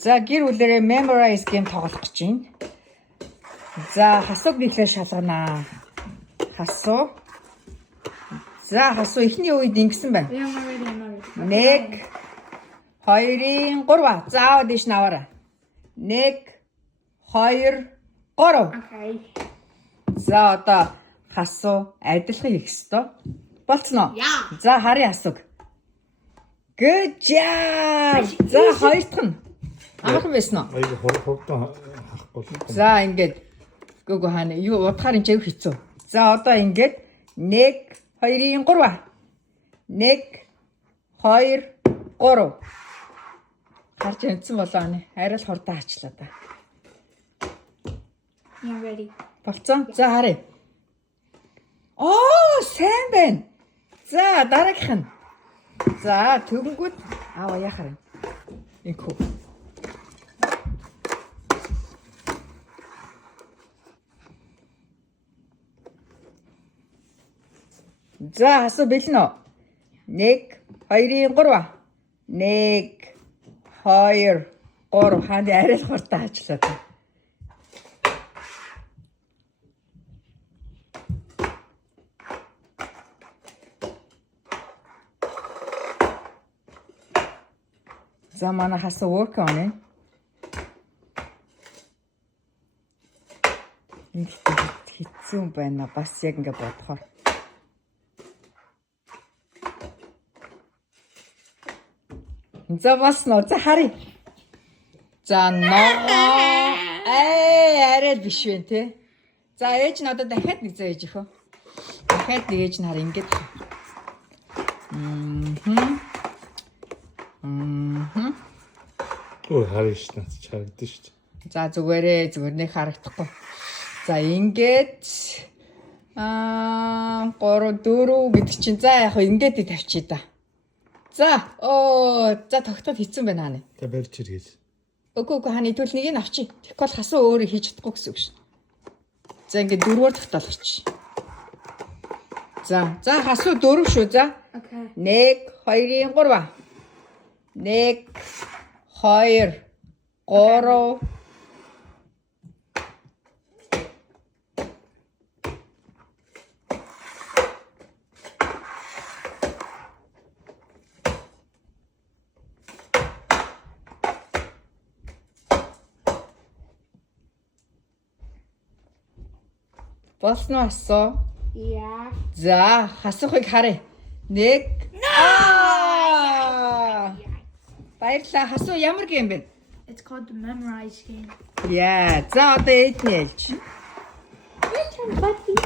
За гэр бүлэрээ memorize game тоглох гэж байна. За хасууг биелээ шалганаа. Хасуу. За хасуу ихний үед ингэсэн байна. 1 2 3. Заавал дэш наваарай. 1 2 3. Окей. За одоо хасуу адилхан хийх ёстой. Болцноо. За харъя хасууг. Good job. За хоёр дахь нь. Амархан байсан уу? Аяга хурдан хахгүй. За ингээд гүгөө хаана юу удахаар энэ чиг хэцүү. За одоо ингээд 1 2 3. 1 2 3. Харж өнцөн болоо аны. Арай л хурдан ачлаа да. I'm ready. Болцсон. За харъя. Оо, сайн байна. За дараагийнх нь. За төгөнгүүд аваа яхаар. Инхүү. За хасуу бэлэн үү? 1 2 3. 1 2 3 хаанд арай л хурдан ажиллаа та. За манай хасуу work on it. Ингээд хэцүү байна бас яг ингээд бодохоор. За басна. За харъя. За арай л биш вэ те. За ээж надад дахиад нэг заа ээж ихөө. Дахиад нэг ээж нар ингэж. Өө харин шүү дээ. Чарагдсан шүү дээ. За зүгээр нэг харагдахгүй. За ингээд 3 4 гэдэг чинь за яг ингээд тавьчих да. За за тогтоод хийцэн байна хааны. Та барьж иргээс. Үгүй хааны тэгвэл нэг нь авчи. Тэгэхгүй бол хасуу өөрөө хийж чадахгүй гэсэн үг шин. За ингээд дөрвөөр тогтоолгоч. За хасуу 4 шүү за. Okay. 1 2 3. 1 2 3. Болсноо асуу. Yeah. За хасуухыг харъя. 1 Баярлалаа. Хасуу ямар гейм бэ? It's called the memorize game. Яа, за одоо эдний ялж. Your turn, buddy.